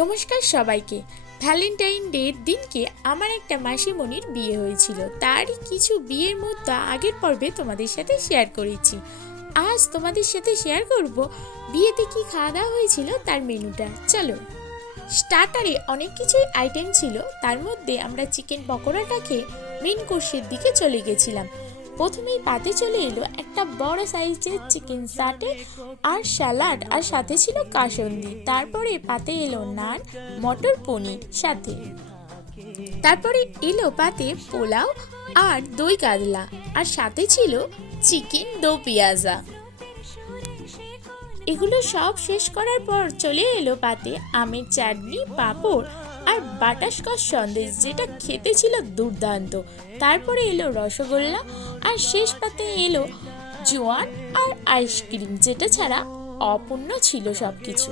নমস্কার সবাইকে। ভ্যালেন্টাইন ডের দিনকে আমার একটা মাসিমণির বিয়ে হয়েছিল। তারই কিছু বিয়ের মুহূর্ত আগের পর্বে তোমাদের সাথে শেয়ার করেছি। আজ তোমাদের সাথে শেয়ার করব বিয়েতে কি খাওয়া দাওয়া হয়েছিল তার মেনুটা। চলো। স্টার্টারে অনেক কিছুই আইটেম ছিল, তার মধ্যে আমরা চিকেন পকোড়াটা খেয়ে মেন কোর্সের দিকে চলে গেছিলাম। প্রথমেই পাতে চলে এলো একটা বড় সাইজের চিকেন সাটে আর স্যালাড, আর সাথে ছিল কাসন্দি। তারপরে পাতে এলো নান, মটর পনির সাথে। তারপরে এলো পাতে পোলাও আর দই কাতলা, আর সাথে ছিল চিকেন দো পিয়াজা। এগুলো সব শেষ করার পর চলে এলো পাতে আমের চাটনি, পাঁপড় আর বাটারস্কচ সন্দেশ, যেটা খেতে ছিল দুর্দান্ত। তারপরে এলো রসগোল্লা, আর শেষ পাতে এলো জোয়ান আর আইসক্রিম, যেটা ছাড়া অপূর্ণ ছিল সবকিছু।